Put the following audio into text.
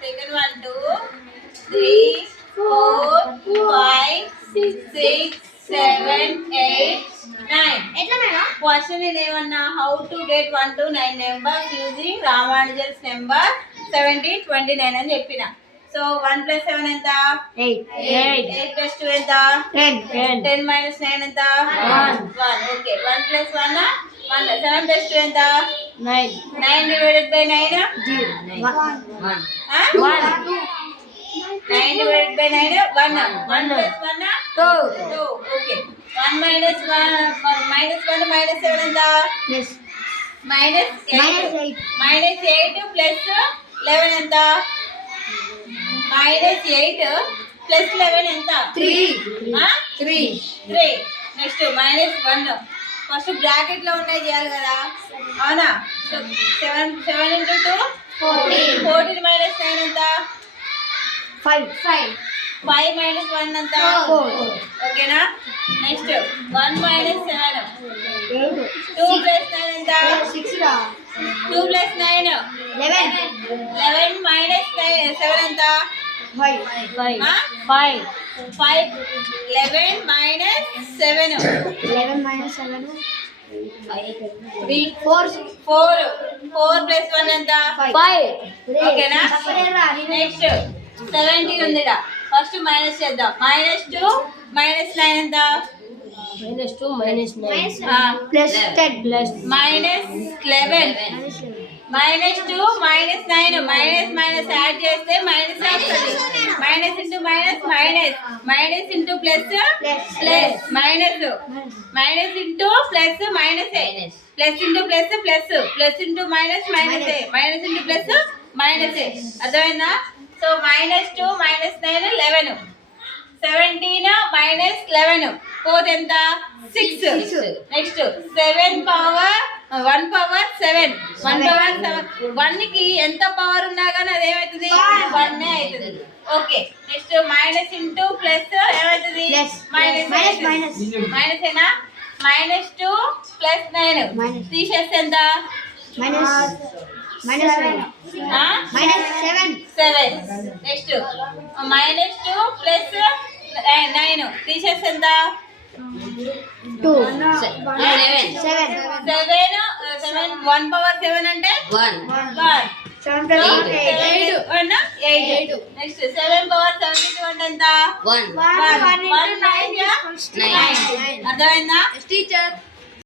Second one 2, 3, 4, 5, 6, 7, 8, 9. Question in A1 how to get 1 to 9 numbers using Ramanujan's number 17, 29 అని చెప్పిన. So 1 plus 7 ఎంత? 8. 8 plus 2 ఎంత? 10. 10 minus 9 ఎంత? 1. Okay. 1 plus 1 1. 7 plus 2 ఎంత? 9. 9 divided by 9 0. 1. 9 divided by 9 1. 1 plus 1 2. Okay. 1 minus 1 minus 1 minus 7 ఎంత? minus 8. minus 8 plus 11 ఎంత? minus 8 plus 11 ఎంత? 3. Next minus 1 first bracket లో ఉన్నాయి చేయాలి కదా, అవునా? 7 into 2 14 minus 9 ఎంత? 5 minus 1 ఎంత? 4. ఓకేనా? నెక్స్ట్ 1 minus 7 2 plus 9 ఎంత? 2 plus 9 11 minus 7 ఎంత? 5 11 minus 7 3 4 plus 1 ఎంత? 5. ఓకేనా? నెక్స్ట్ 17 ఉందిట, ఫస్ట్ మైనస్ చేద్దాం. -2 minus 9 ఎంత? -2 minus 9 plus 10 plus -11 -2 minus 9 minus add చేస్తే మైనస్ వస్తుంది. Minus into minus minus, minus into plus plus, minus into plus minus, plus into plus plus, plus into minus minus, minus into plus minus. అర్థమైందా? So -2 minus 9 11, 17 minus 11 4 ఎంత? 6. Next 7 power 1 power 7 1 కి ఎంత power ఉన్నా కానీ అదేమవుతుంది? 1 అవుతుంది. Okay. Next minus into plus ఏమవుతుంది? Minus ఏనా? -2 plus 9 తీసేస్తే ఎంత? -7. నెక్స్ట్ -2 plus 9 తీసేస్తే ఎంత? 7 1 పవర్ 7 అంటే 1. 8. నెక్స్ట్ 7 పవర్ 72 అంటే ఎంత? 1. 1 9. అర్థమైందా టీచర్?